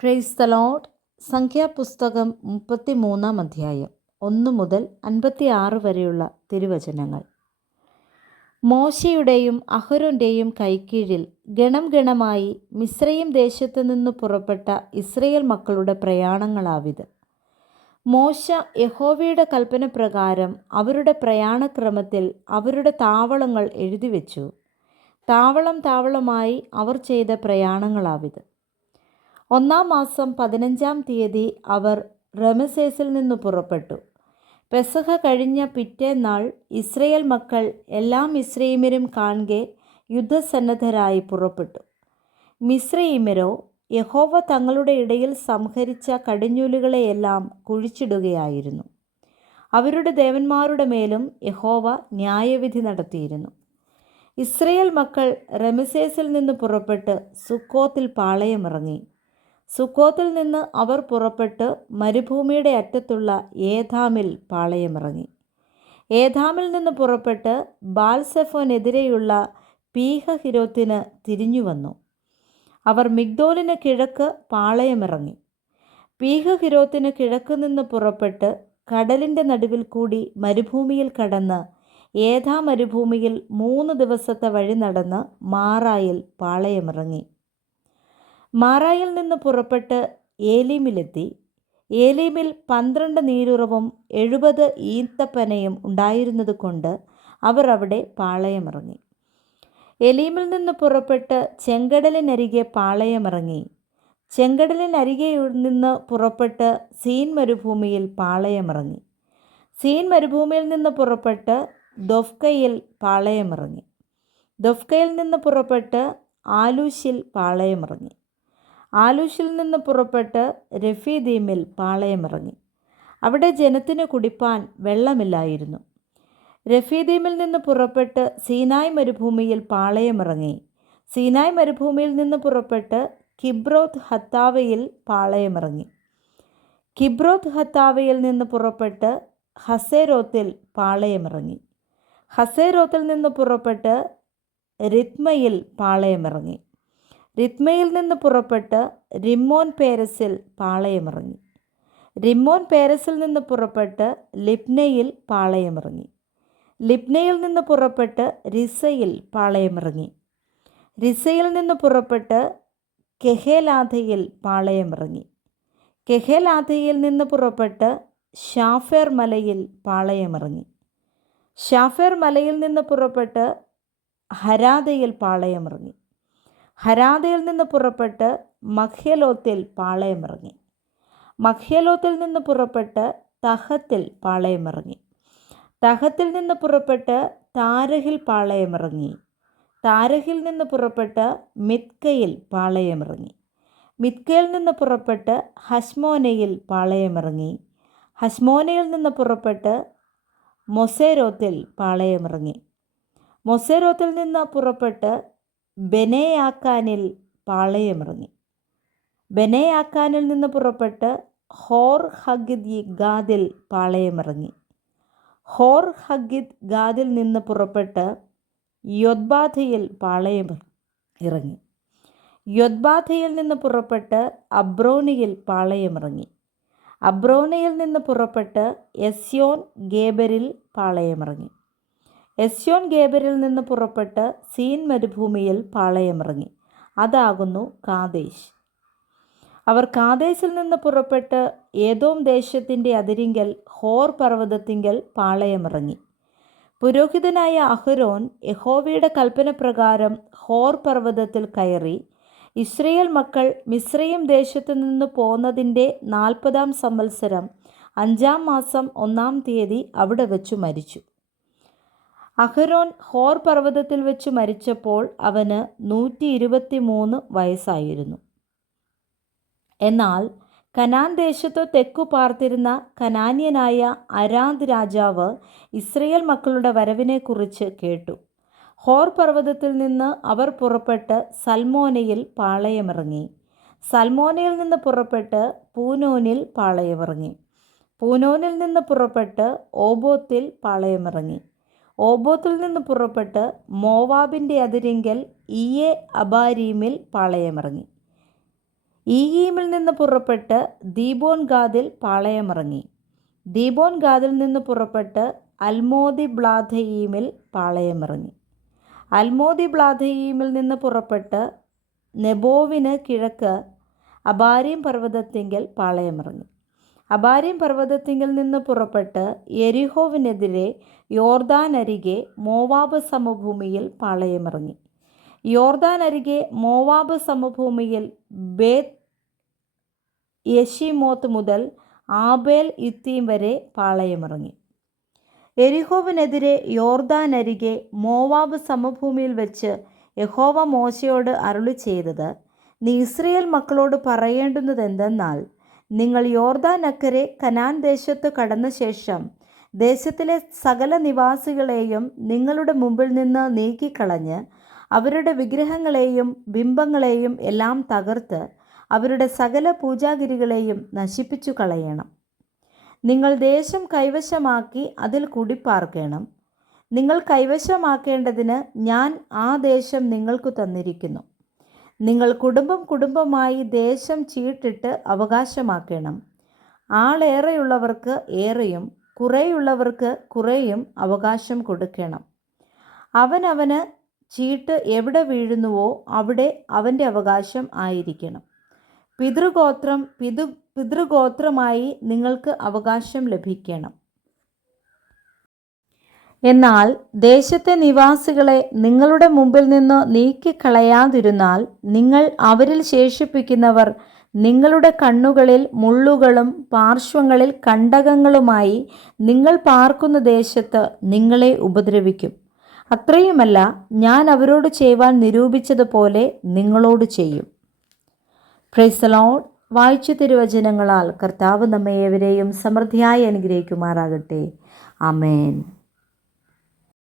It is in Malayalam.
Praise the Lord. സംഖ്യാപുസ്തകം 33 അധ്യായം 1 മുതൽ 56 വരെയുള്ള തിരുവചനങ്ങൾ. മോശയുടെയും അഹരോൻ്റെയും കൈക്കീഴിൽ ഗണം ഗണമായി മിസ്രയീം ദേശത്തു നിന്ന് പുറപ്പെട്ട ഇസ്രയേൽ മക്കളുടെ പ്രയാണങ്ങളാവിത്. മോശ യഹോവയുടെ കൽപ്പന പ്രകാരം അവരുടെ പ്രയാണക്രമത്തിൽ അവരുടെ താവളങ്ങൾ എഴുതിവെച്ചു. താവളം താവളമായി അവർ ചെയ്ത പ്രയാണങ്ങളാവിത്. 1-ാം മാസം 15-ാം തീയതി അവർ രമസേസിൽ നിന്ന് പുറപ്പെട്ടു. പെസഹ കഴിഞ്ഞ പിറ്റേന്നാൾ ഇസ്രയേൽ മക്കൾ എല്ലാ മിസ്രയീമ്യരും കാൺകെ യുദ്ധസന്നദ്ധരായി പുറപ്പെട്ടു. മിസ്രയീമ്യരോ യഹോവ തങ്ങളുടെ ഇടയിൽ സംഹരിച്ച കടിഞ്ഞൂലുകളെയെല്ലാം കുഴിച്ചിടുകയായിരുന്നു. അവരുടെ ദേവന്മാരുടെ മേലും യഹോവ ന്യായവിധി നടത്തിയിരുന്നു. ഇസ്രയേൽ മക്കൾ രമസേസിൽ നിന്ന് പുറപ്പെട്ട് സുക്കോത്തിൽ പാളയമിറങ്ങി. സുക്കോത്തിൽ നിന്ന് അവർ പുറപ്പെട്ട് മരുഭൂമിയുടെ അറ്റത്തുള്ള ഏഥാമിൽ പാളയമിറങ്ങി. ഏഥാമിൽ നിന്ന് പുറപ്പെട്ട് ബാൽസെഫോനെതിരെയുള്ള പീഹഹിരോത്തിന് തിരിഞ്ഞുവന്നു. അവർ മിഗ്ദോലിന് കിഴക്ക് പാളയമിറങ്ങി. പീഹഹിരോത്തിന് കിഴക്ക് നിന്ന് പുറപ്പെട്ട് കടലിൻ്റെ നടുവിൽ കൂടി മരുഭൂമിയിൽ കടന്ന് ഏഥാം മരുഭൂമിയിൽ 3 ദിവസത്തെ വഴി നടന്ന് മാറായിൽ പാളയമിറങ്ങി. മാറായിൽ നിന്ന് പുറപ്പെട്ട് ഏലീമിലെത്തി. ഏലീമിൽ 12 നീരുറവും 70 ഈന്തപ്പനയും ഉണ്ടായിരുന്നത് കൊണ്ട് അവർ അവിടെ പാളയമിറങ്ങി. ഏലീമിൽ നിന്ന് പുറപ്പെട്ട് ചെങ്കടലിനരികെ പാളയമിറങ്ങി. ചെങ്കടലിനരികെ നിന്ന് പുറപ്പെട്ട് സീൻ മരുഭൂമിയിൽ പാളയമിറങ്ങി. സീൻ മരുഭൂമിയിൽ നിന്ന് പുറപ്പെട്ട് ദൊഫ്കയിൽ പാളയമിറങ്ങി. ദൊഫ്കയിൽ നിന്ന് പുറപ്പെട്ട് ആലൂശിൽ പാളയമിറങ്ങി. ആലൂശിൽ നിന്ന് പുറപ്പെട്ട് രഫീദീമിൽ പാളയമിറങ്ങി. അവിടെ ജനത്തിന് കുടിപ്പാൻ വെള്ളമില്ലായിരുന്നു. രഫീദീമിൽ നിന്ന് പുറപ്പെട്ട് സീനായ് മരുഭൂമിയിൽ പാളയമിറങ്ങി. സീനായ് മരുഭൂമിയിൽ നിന്ന് പുറപ്പെട്ട് കിബ്രോത്ത് ഹത്താവയിൽ പാളയമിറങ്ങി. കിബ്രോത്ത് ഹത്താവയിൽ നിന്ന് പുറപ്പെട്ട് ഹസേരോത്തിൽ പാളയമിറങ്ങി. ഹസേരോത്തിൽ നിന്ന് പുറപ്പെട്ട് റിത്മയിൽ പാളയമിറങ്ങി. റിത്മയിൽ നിന്ന് പുറപ്പെട്ട് റിമ്മോൻ പേരസിൽ പാളയമിറങ്ങി. റിമ്മോൻ പേരസിൽ നിന്ന് പുറപ്പെട്ട് ലിബ്നയിൽ പാളയമിറങ്ങി. ലിബ്നയിൽ നിന്ന് പുറപ്പെട്ട് റിസയിൽ പാളയമിറങ്ങി. റിസയിൽ നിന്ന് പുറപ്പെട്ട് കെഹേലാഥയിൽ പാളയമിറങ്ങി. കെഹേലാഥയിൽ നിന്ന് പുറപ്പെട്ട് ഷാഫേർ മലയിൽ പാളയമിറങ്ങി. ഷാഫേർ മലയിൽ നിന്ന് പുറപ്പെട്ട് ഹരാദയിൽ പാളയമിറങ്ങി. ഹരാദയിൽ നിന്ന് പുറപ്പെട്ട് മഖ്ഹലോത്തിൽ പാളയമിറങ്ങി. മഖ്ഹലോത്തിൽ നിന്ന് പുറപ്പെട്ട് തഹത്തിൽ പാളയമിറങ്ങി. തഹത്തിൽ നിന്ന് പുറപ്പെട്ട് താരഹിൽ പാളയമിറങ്ങി. താരഹിൽ നിന്ന് പുറപ്പെട്ട് മിത്കയിൽ പാളയമിറങ്ങി. മിത്കയിൽ നിന്ന് പുറപ്പെട്ട് ഹശ്മോനയിൽ പാളയമിറങ്ങി. ഹശ്മോനയിൽ നിന്ന് പുറപ്പെട്ട് മൊസേരോത്തിൽ പാളയമിറങ്ങി. മൊസേരോത്തിൽ നിന്ന് പുറപ്പെട്ട് ബെനേയാക്കാനിൽ പാളയമിറങ്ങി. ബെനേയാക്കാനിൽ നിന്ന് പുറപ്പെട്ട് ഹോർ ഹഗിദ് ഗാദിൽ പാളയമിറങ്ങി. ഹോർ ഹഗിദ് ഗാദിൽ നിന്ന് പുറപ്പെട്ട് യൊദ്ബാഥയിൽ പാളയമിറങ്ങി. യൊദ്ബാഥയിൽ നിന്ന് പുറപ്പെട്ട് അബ്രോനിയിൽ പാളയമിറങ്ങി. അബ്രോനയിൽ നിന്ന് പുറപ്പെട്ട് എസ്യോൻ ഗേബരിൽ പാളയമിറങ്ങി. എസ്യോൻ ഗേബരിൽ നിന്ന് പുറപ്പെട്ട് സീൻ മരുഭൂമിയിൽ പാളയമിറങ്ങി. അതാകുന്നു കാദേശ്. അവർ കാദേശിൽ നിന്ന് പുറപ്പെട്ട് ഏദോം ദേശത്തിൻ്റെ അതിരിങ്കൽ ഹോർ പർവ്വതത്തിങ്കൽ പാളയമിറങ്ങി. പുരോഹിതനായ അഹരോൻ യഹോവയുടെ കൽപ്പന പ്രകാരം ഹോർ പർവ്വതത്തിൽ കയറി. ഇസ്രയേൽ മക്കൾ മിസ്രയീം ദേശത്തു നിന്ന് പോന്നതിൻ്റെ 40-ാം സംവത്സരം 5-ാം മാസം 1-ാം തീയതി അവിടെ വച്ചു മരിച്ചു. അഹരോൻ ഹോർ പർവ്വതത്തിൽ വെച്ച് മരിച്ചപ്പോൾ അവന് 123 വയസ്സായിരുന്നു. എന്നാൽ കനാൻ ദേശത്തു തെക്കു പാർത്തിരുന്ന കനാന്യനായ അരാദ് രാജാവ് ഇസ്രയേൽ മക്കളുടെ വരവിനെക്കുറിച്ച് കേട്ടു. ഹോർ പർവ്വതത്തിൽ നിന്ന് അവർ പുറപ്പെട്ട് സൽമോനയിൽ പാളയമിറങ്ങി. സൽമോനയിൽ നിന്ന് പുറപ്പെട്ട് പൂനോനിൽ പാളയമിറങ്ങി. പൂനോനിൽ നിന്ന് പുറപ്പെട്ട് ഓബോത്തിൽ പാളയമിറങ്ങി. ഓബോത്തിൽ നിന്ന് പുറപ്പെട്ട് മോവാബിൻ്റെ അതിരിങ്കൽ ഇയെ അബാരീമിൽ പാളയമിറങ്ങി. ഈയീമിൽ നിന്ന് പുറപ്പെട്ട് ദീബോൻ ഗാദിൽ പാളയമിറങ്ങി. ദീബോൻ ഗാദിൽ നിന്ന് പുറപ്പെട്ട് അൽമോദി ബ്ലാഥയീമിൽ പാളയമിറങ്ങി. അൽമോദി ബ്ലാഥയീമിൽ നിന്ന് പുറപ്പെട്ട് നെബോവിന് കിഴക്ക് അബാരീം പർവ്വതത്തിങ്കൽ പാളയമിറങ്ങി. അബാരീം പർവ്വതത്തിങ്കൽ നിന്ന് പുറപ്പെട്ട് യെരിഹോവിനെതിരെ യോർദാൻ അരികെ മോവാബ് സമഭൂമിയിൽ പാളയമിറങ്ങി. യോർദാൻ അരികെ മോവാബ് സമഭൂമിയിൽ ബേത് യെശീമോത്ത് മുതൽ ആബേൽ ഇത്തീം വരെ പാളയമിറങ്ങി. യെരിഹോവിനെതിരെ യോർദാൻ അരികെ മോവാബ് സമഭൂമിയിൽ വെച്ച് യഹോവ മോശയോട് അരുളി ചെയ്തത്, നീ ഇസ്രായേൽ മക്കളോട് പറയേണ്ടുന്നതെന്തെന്നാൽ, നിങ്ങൾ യോർദാൻ അക്കരെ കനാൻ ദേശത്ത് കടന്ന ശേഷം ദേശത്തിലെ സകല നിവാസികളെയും നിങ്ങളുടെ മുമ്പിൽ നിന്ന് നീക്കിക്കളഞ്ഞ് അവരുടെ വിഗ്രഹങ്ങളെയും ബിംബങ്ങളെയും എല്ലാം തകർത്ത് അവരുടെ സകല പൂജാഗിരികളെയും നശിപ്പിച്ചു കളയണം. നിങ്ങൾ ദേശം കൈവശമാക്കി അതിൽ കുടിപ്പാർക്കണം. നിങ്ങൾ കൈവശമാക്കേണ്ടതിന് ഞാൻ ആ ദേശം നിങ്ങൾക്ക് തന്നിരിക്കുന്നു. നിങ്ങൾ കുടുംബം കുടുംബമായി ദേശം ചീട്ടിട്ട് അവകാശമാക്കണം. ആളേറെയുള്ളവർക്ക് ഏറെയും കുറേയുള്ളവർക്ക് കുറേയും അവകാശം കൊടുക്കണം. അവനവന് ചീട്ട് എവിടെ വീഴുന്നുവോ അവിടെ അവൻ്റെ അവകാശം ആയിരിക്കണം. പിതൃഗോത്രമായി നിങ്ങൾക്ക് അവകാശം ലഭിക്കണം. എന്നാൽ ദേശത്തെ നിവാസികളെ നിങ്ങളുടെ മുമ്പിൽ നിന്ന് നീക്കിക്കളയാതിരുന്നാൽ നിങ്ങൾ അവരിൽ ശേഷിപ്പിക്കുന്നവർ നിങ്ങളുടെ കണ്ണുകളിൽ മുള്ളുകളും പാർശ്വങ്ങളിൽ കണ്ടകങ്ങളുമായി നിങ്ങൾ പാർക്കുന്ന ദേശത്ത് നിങ്ങളെ ഉപദ്രവിക്കും. അത്രയുമല്ല, ഞാൻ അവരോട് ചെയ്യുവാൻ നിരൂപിച്ചതുപോലെ നിങ്ങളോട് ചെയ്യും. Praise the Lord. വായിച്ച തിരുവചനങ്ങളാൽ കർത്താവ് നമ്മെ ഏവരെയും സമൃദ്ധിയായി അനുഗ്രഹിക്കുമാറാകട്ടെ. ആമേൻ.